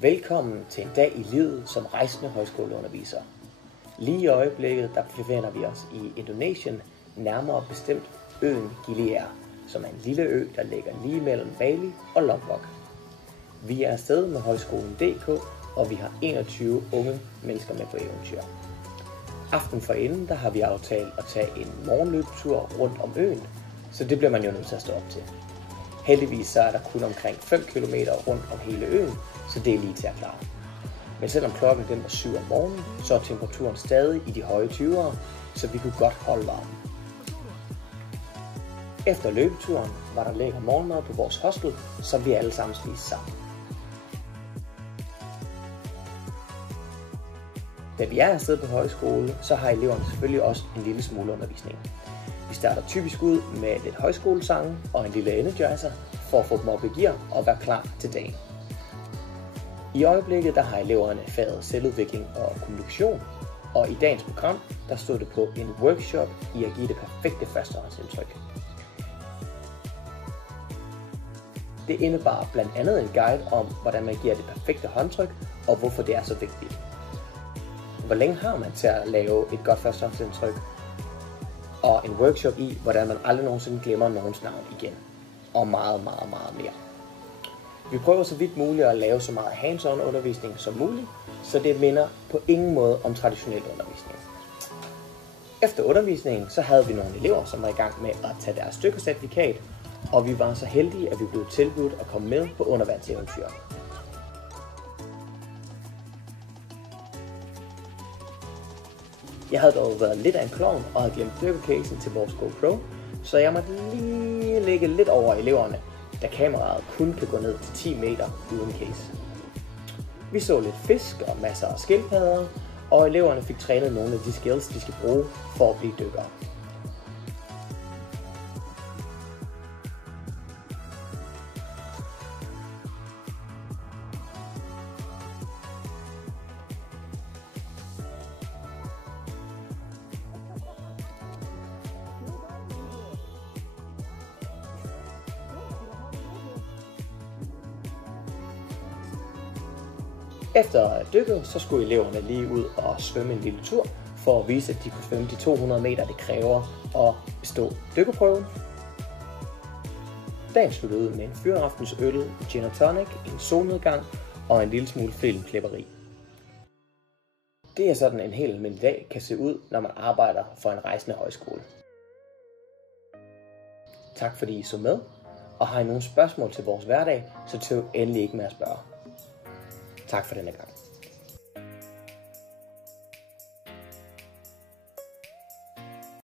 Velkommen til en dag i livet som rejsende højskoleunderviser. Lige i øjeblikket der befinder vi os i Indonesien, nærmere bestemt øen Gili, som er en lille ø, der ligger lige mellem Bali og Lombok. Vi er afsted med Højskolen.dk, og vi har 21 unge mennesker med på eventyr. Aften forinden der har vi aftalt at tage en morgenløbetur rundt om øen, så det bliver man jo nødt til at stå op til. Heldigvis så er der kun omkring 5 km rundt om hele øen, så det er lige til at klare. Men selvom klokken den var 7 om morgenen, så er temperaturen stadig i de høje 20'ere, så vi kunne godt holde varmen. Efter løbeturen var der lækker morgenmad på vores hostel, så vi alle sammen spiste sammen. Da vi er afsted på højskole, så har eleverne selvfølgelig også en lille smule undervisning. Vi starter typisk ud med lidt højskolesange og en lille energizer for at få dem op i gear og være klar til dagen. I øjeblikket der har eleverne faget selvudvikling og kommunikation, og i dagens program der stod det på en workshop i at give det perfekte førstehåndsindtryk. Det indebar blandt andet en guide om, hvordan man giver det perfekte håndtryk og hvorfor det er så vigtigt. Hvor længe har man til at lave et godt førstehåndsindtryk? Og en workshop i, hvordan man aldrig nogensinde glemmer nogens navn igen. Og meget mere. Vi prøver så vidt muligt at lave så meget hands-on undervisning som muligt, så det minder på ingen måde om traditionel undervisning. Efter undervisningen så havde vi nogle elever, som var i gang med at tage deres dykkercertifikat, og vi var så heldige, at vi blev tilbudt at komme med på undervandseventyr. Jeg havde dog været lidt af en klovn og havde glemt dykkercasen til vores GoPro, så jeg måtte lige lægge lidt over eleverne, da kameraet kun kan gå ned til 10 meter uden case. Vi så lidt fisk og masser af skildpadder, og eleverne fik trænet nogle af de skills, de skal bruge for at blive dykkere. Efter dykket, så skulle eleverne lige ud og svømme en lille tur, for at vise, at de kunne svømme de 200 meter, det kræver at bestå dykkerprøven. Dagen sluttede ud med en fyraftens øl, gin og tonic, en solnedgang og en lille smule filmklipperi. Det er sådan en helt almindelig dag kan se ud, når man arbejder for en rejsende højskole. Tak fordi I så med, og har I nogle spørgsmål til vores hverdag, så tøv endelig ikke med at spørge. Tak for denne gang.